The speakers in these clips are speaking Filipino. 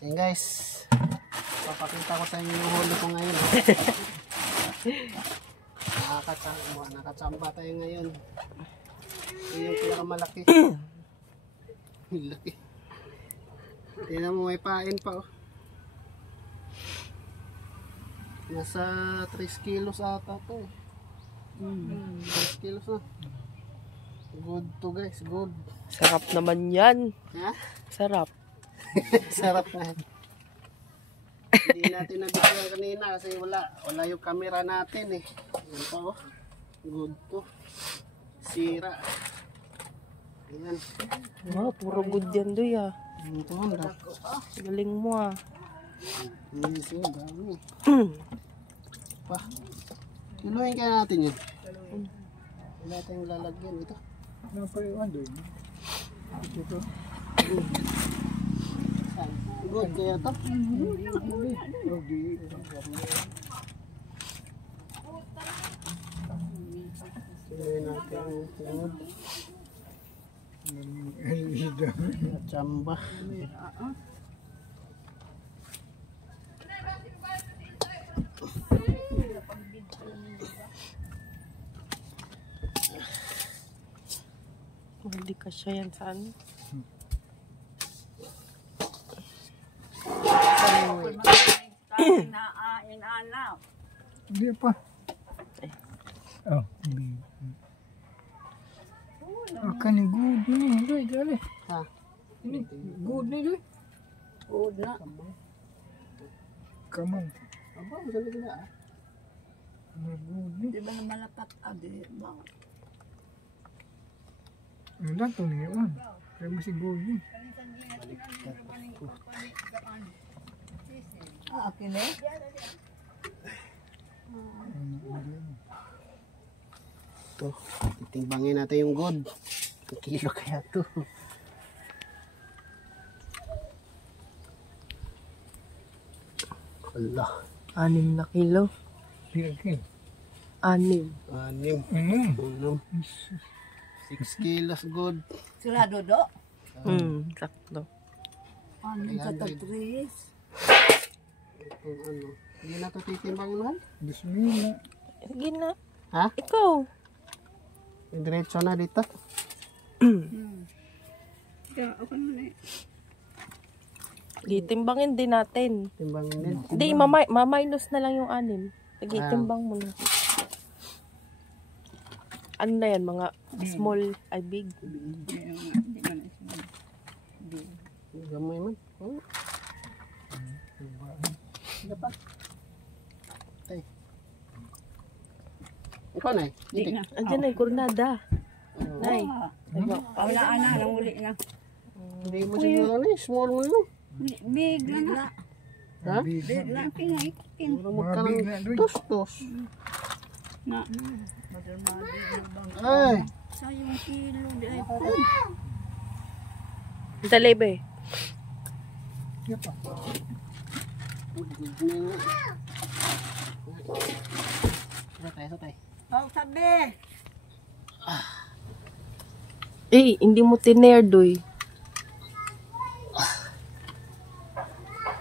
Hey guys, papakita ko sa inyo yung huli ko ngayon. Nakachamba tayo ngayon. Ito yung pinakamalaki. Laki. Tingnan mo, may pain pa oh. Nasa 3 kilos ata to eh. 3 kilos na. Good to guys, good. Sarap naman yan. Ha? Sarap. Sarap na. Hindi natin nabigyan kanina kasi wala yung camera natin eh. Yan pa oh. Good to. Sira. Ayan. Wow, puro good yan doy ah. Ito handa. Galing mo ah. Easy, dami. Pa. Kiluhin kaya natin yun. Wala tayong lalagyan ito. Napayuan doon. Ito. Good kaya ito. Kiluhin natin yung chamba. Hindi ka siya yan saan. Hindi pa. Oh, akan ni good ni doy dali. Ha. Ini good ni doy. Good na. Kamang. Aba, masalit na ah. Good ni. Di ba na malapat adi ba? Wala to ni on. Kaya masih good ni. Akin eh. Ito, titimbangin natin yung good. Ang kilo kaya ito. Allah. 6 na kilo. Okay. 6. Anim. 6 kilos good. Sila dodo. Sakto. Ano sa tatris? Itong ano. Hindi na ito titimbangin man? Bismillah. Sige na. Ha? Ikaw. Diretso na dito. Kaya ako naman eh. Gitimbangin din natin. Timbangin din. Hindi, maminus na lang yung 6. Gitimbang mo na. Ano na yan? Mga small, ay big. Gamay man. Oh. Sige pa. Tay. Ikaw na eh. Di na. Andiyan na yung kurnada. Nay. Paulaan na, nanguli na. Hindi mo siguro na eh. Small mo yun. Big na. Ha? Big na, pinay. Mura mo ka ng tos-tos. Na. Ay! Sayang kilo di ay po. Dali ba eh. Satay. Oh, sabi. Eh, hindi mo tinerdoy.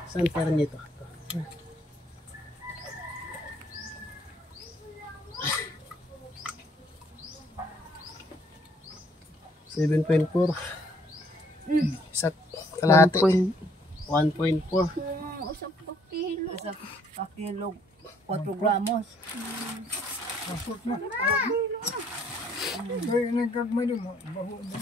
Saan parang nito? 7.4. Sa kalahati. 1.4. Usap pa kilo. Usap pa kilo. 4 gramos. Masuk na. Doy nagkagmay mo. Baho mo.